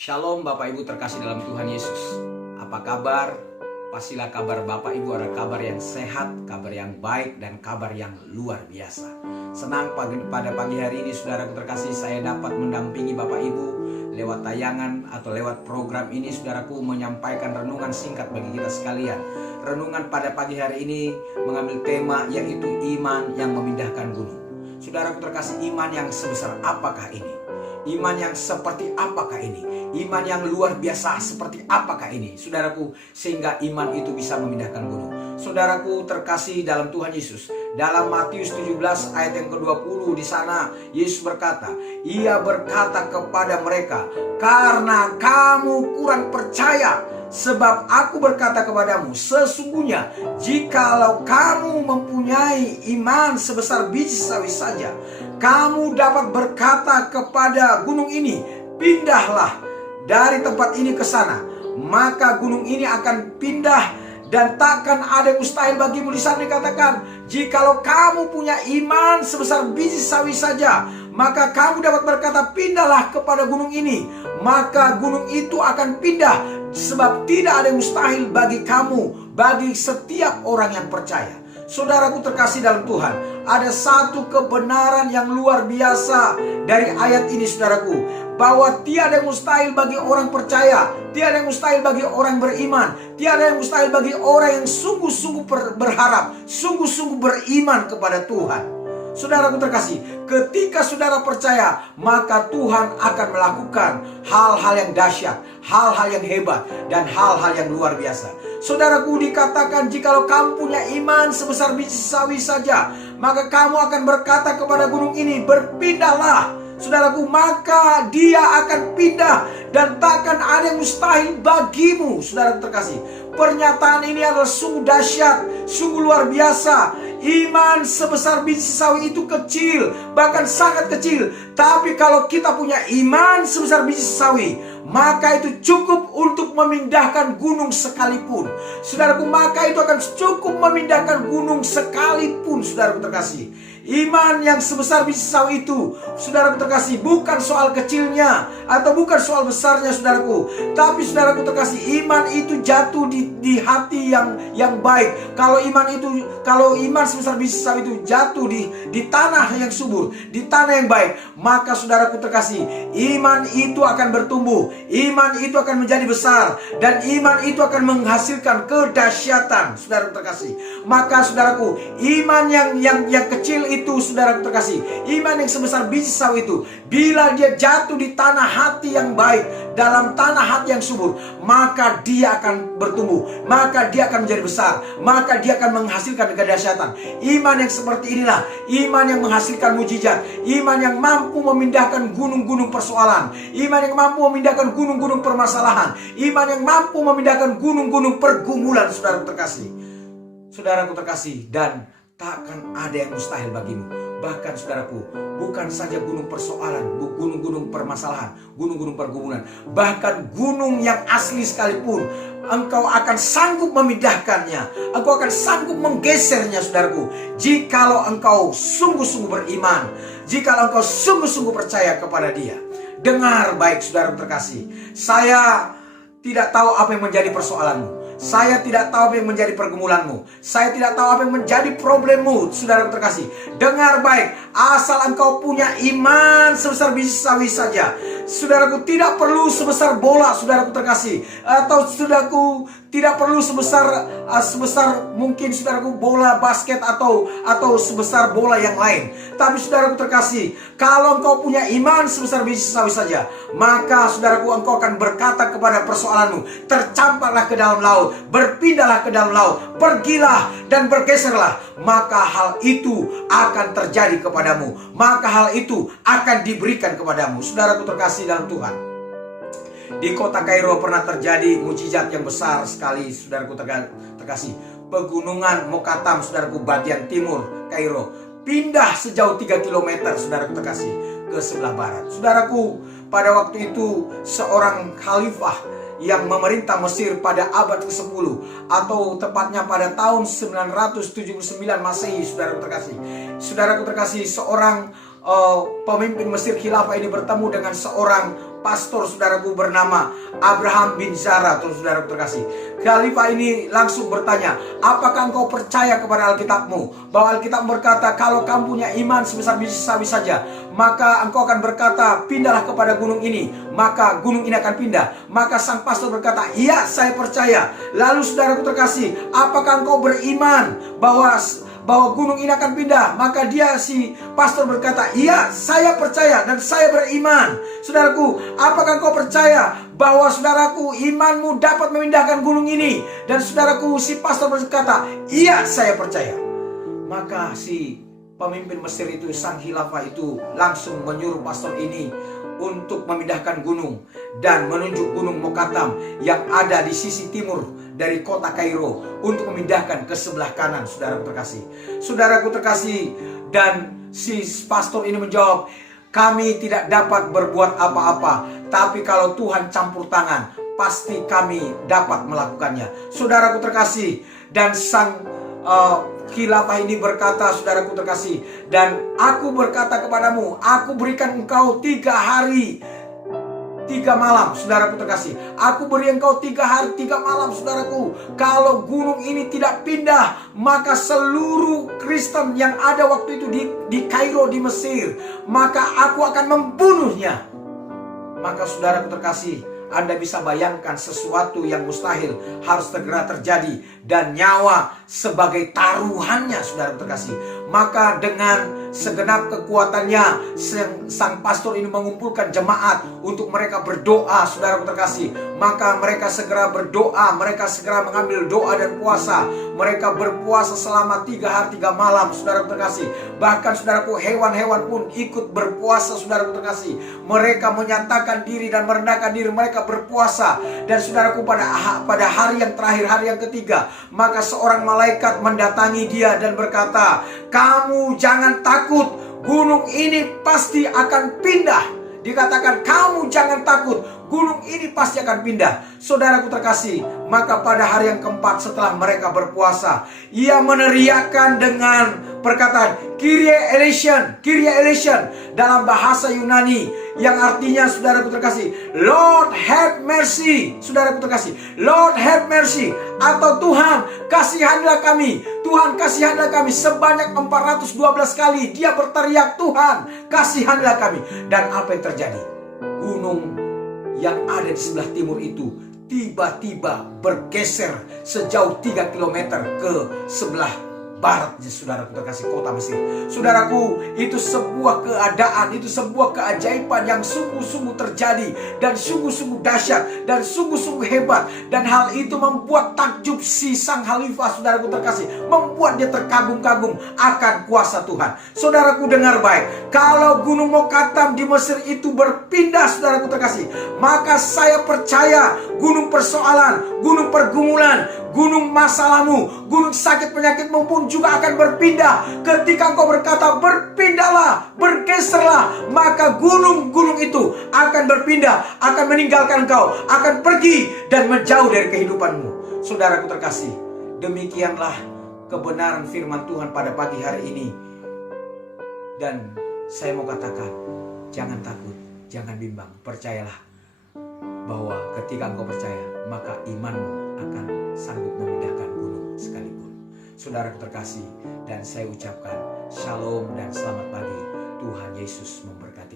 Shalom Bapak Ibu terkasih dalam Tuhan Yesus. Apa kabar? Pastilah kabar Bapak Ibu adalah kabar yang sehat, kabar yang baik, dan kabar yang luar biasa. Senang pada pagi hari ini saudaraku terkasih, saya dapat mendampingi Bapak Ibu lewat tayangan atau lewat program ini. Saudaraku menyampaikan renungan singkat bagi kita sekalian. Renungan pada pagi hari ini mengambil tema yaitu iman yang memindahkan gunung. Saudaraku terkasih, iman yang sebesar apakah ini? Iman yang seperti apakah ini? Iman yang luar biasa seperti apakah ini? Saudaraku, sehingga iman itu bisa memindahkan gunung. Saudaraku terkasih dalam Tuhan Yesus, dalam Matius 17 ayat yang ke-20, di sana Yesus berkata, Ia berkata kepada mereka, karena kamu kurang percaya. Sebab aku berkata kepadamu, sesungguhnya jikalau kamu mempunyai iman sebesar biji sawi saja, kamu dapat berkata kepada gunung ini, pindahlah dari tempat ini ke sana. Maka gunung ini akan pindah dan takkan ada yang mustahil bagimu. Di sana dikatakan, jikalau kamu punya iman sebesar biji sawi saja, maka kamu dapat berkata, pindahlah kepada gunung ini. Maka gunung itu akan pindah. Sebab tidak ada yang mustahil bagi kamu, bagi setiap orang yang percaya. Saudaraku terkasih dalam Tuhan, ada satu kebenaran yang luar biasa dari ayat ini saudaraku, bahwa tiada yang mustahil bagi orang percaya, tiada yang mustahil bagi orang beriman, tiada yang mustahil bagi orang yang sungguh-sungguh berharap, sungguh-sungguh beriman kepada Tuhan. Saudaraku terkasih, ketika saudara percaya, maka Tuhan akan melakukan hal-hal yang dahsyat, hal-hal yang hebat, dan hal-hal yang luar biasa. Saudaraku, dikatakan jikalau kamu punya iman sebesar biji sawi saja, maka kamu akan berkata kepada gunung ini, berpindahlah. Saudaraku, maka dia akan pindah dan takkan ada yang mustahil bagimu. Saudaraku terkasih, pernyataan ini adalah sungguh dahsyat, sungguh luar biasa. Iman sebesar biji sawi itu kecil, bahkan sangat kecil. Tapi kalau kita punya iman sebesar biji sawi, maka itu cukup untuk memindahkan gunung sekalipun. Saudaraku, maka itu akan cukup memindahkan gunung sekalipun. Saudaraku terkasih, iman yang sebesar biji sawi itu, saudaraku terkasih, bukan soal kecilnya atau bukan soal besarnya saudaraku. Tapi saudaraku terkasih, iman itu jatuh di hati yang baik. Kalau iman sebesar biji sawi itu jatuh di tanah yang subur, di tanah yang baik, maka saudaraku terkasih, iman itu akan bertumbuh, iman itu akan menjadi besar, dan iman itu akan menghasilkan kedahsyatan. Saudaraku terkasih, maka saudaraku, iman yang kecil itu, saudaraku terkasih, iman yang sebesar biji sawi itu, bila dia jatuh di tanah hati yang baik, dalam tanah hati yang subur, maka dia akan bertumbuh, maka dia akan menjadi besar, maka dia akan menghasilkan kedahsyatan. Iman yang seperti inilah iman yang menghasilkan mujizat, iman yang mampu memindahkan gunung-gunung persoalan, iman yang mampu memindahkan gunung-gunung permasalahan, iman yang mampu memindahkan gunung-gunung pergumulan. Saudaraku terkasih, saudaraku terkasih, dan takkan ada yang mustahil bagimu. Bahkan saudaraku, bukan saja gunung persoalan, gunung-gunung permasalahan, gunung-gunung pergumulan, bahkan gunung yang asli sekalipun, engkau akan sanggup memindahkannya, engkau akan sanggup menggesernya saudaraku, jikalau engkau sungguh-sungguh beriman, jikalau engkau sungguh-sungguh percaya kepada Dia. Dengar baik saudaraku terkasih, saya tidak tahu apa yang menjadi persoalanmu, saya tidak tahu apa yang menjadi pergumulanmu, saya tidak tahu apa yang menjadi problemmu. Saudara terkasih, dengar baik, asal engkau punya iman sebesar biji sawi saja. Saudaraku, tidak perlu sebesar bola, saudaraku terkasih, atau saudaraku tidak perlu sebesar mungkin saudaraku bola basket atau sebesar bola yang lain. Tapi saudaraku terkasih, kalau engkau punya iman sebesar biji sawi saja, maka saudaraku, engkau akan berkata kepada persoalanmu, tercampaklah ke dalam laut, berpindahlah ke dalam laut, pergilah dan bergeserlah, maka hal itu akan terjadi kepadamu, maka hal itu akan diberikan kepadamu. Saudaraku terkasih dalam Tuhan, di kota Kairo pernah terjadi mujizat yang besar sekali. Saudaraku terkasih, pegunungan Mokatam, saudaraku, bagian timur Kairo, pindah sejauh 3 km, saudaraku terkasih, ke sebelah barat. Saudaraku, pada waktu itu seorang khalifah yang memerintah Mesir pada abad ke-10 atau tepatnya pada tahun 979 Masehi, saudaraku terkasih. Saudaraku terkasih, seorang pemimpin Mesir khilafah ini bertemu dengan seorang pastor saudaraku bernama Abraham bin Zara. Saudaraku terkasih, Khalifah ini langsung bertanya, apakah engkau percaya kepada Alkitabmu? Bahwa Alkitab berkata, kalau kamu punya iman sebesar biji sawi saja, maka engkau akan berkata, pindahlah kepada gunung ini, maka gunung ini akan pindah. Maka sang pastor berkata, iya, saya percaya. Lalu saudaraku terkasih, apakah engkau beriman bahwa gunung ini akan pindah? Maka si pastor berkata, iya, saya percaya dan saya beriman. Saudaraku, apakah engkau percaya bahwa saudaraku imanmu dapat memindahkan gunung ini? Dan saudaraku, si pastor berkata, iya, saya percaya. Maka si pemimpin Mesir itu, sang khilafah itu, langsung menyuruh pastor ini untuk memindahkan gunung dan menunjuk gunung Mokatam yang ada di sisi timur dari kota Kairo untuk memindahkan ke sebelah kanan. Saudaraku terkasih, dan si pastor ini menjawab, kami tidak dapat berbuat apa-apa, tapi kalau Tuhan campur tangan, pasti kami dapat melakukannya. Saudaraku terkasih, dan sang khilafah ini berkata, saudaraku terkasih, dan aku berkata kepadamu, aku berikan engkau 3 hari 3 malam, saudaraku terkasih. Aku beri engkau 3 hari 3 malam, saudaraku. Kalau gunung ini tidak pindah, maka seluruh Kristen yang ada waktu itu di Kairo, di Mesir, maka aku akan membunuhnya. Maka saudaraku terkasih, Anda bisa bayangkan sesuatu yang mustahil harus segera terjadi, dan nyawa sebagai taruhannya, saudara terkasih. Maka dengan segenap kekuatannya, sang pastor ini mengumpulkan jemaat untuk mereka berdoa, saudara terkasih. Maka mereka segera berdoa, mereka segera mengambil doa dan puasa. Mereka berpuasa selama 3 hari 3 malam, saudara terkasih. Bahkan saudaraku, hewan-hewan pun ikut berpuasa, saudara terkasih. Mereka menyatakan diri dan merendahkan diri, mereka berpuasa. Dan saudaraku, pada hari yang terakhir, hari yang ketiga, maka seorang malaikat mendatangi dia dan berkata, kamu jangan takut, gunung ini pasti akan pindah. Dikatakan, kamu jangan takut, gunung ini pasti akan pindah. Saudaraku terkasih, maka pada hari yang keempat setelah mereka berpuasa, ia meneriakkan dengan perkataan Kyrie eleison, Kyrie eleison dalam bahasa Yunani, yang artinya, saudaraku terkasih, Lord have mercy. Saudaraku terkasih, Lord have mercy, atau Tuhan kasihanlah kami, Tuhan kasihanlah kami. Sebanyak 412 kali dia berteriak, Tuhan kasihanlah kami. Dan apa yang terjadi? Gunung yang ada di sebelah timur itu tiba-tiba bergeser sejauh 3 km ke sebelah baratnya, saudaraku terkasih, kota Mesir. Saudaraku, itu sebuah keadaan, itu sebuah keajaiban yang sungguh-sungguh terjadi, dan sungguh-sungguh dahsyat, dan sungguh-sungguh hebat. Dan hal itu membuat takjub si sang khalifah, saudaraku terkasih, membuat dia terkagum-kagum akan kuasa Tuhan. Saudaraku dengar baik, kalau gunung Mokatam di Mesir itu berpindah, saudaraku terkasih, maka saya percaya gunung persoalan, gunung pergumulan, gunung masalahmu, gunung sakit penyakitmu pun juga akan berpindah. Ketika engkau berkata berpindahlah, bergeserlah, maka gunung-gunung itu akan berpindah, akan meninggalkan engkau, akan pergi dan menjauh dari kehidupanmu. Saudaraku terkasih, demikianlah kebenaran firman Tuhan pada pagi hari ini. Dan saya mau katakan, jangan takut, jangan bimbang, percayalah bahwa ketika engkau percaya, maka imanmu akan sanggup memindahkan gunung sekalipun. Saudara terkasih, dan saya ucapkan shalom dan selamat pagi. Tuhan Yesus memberkati.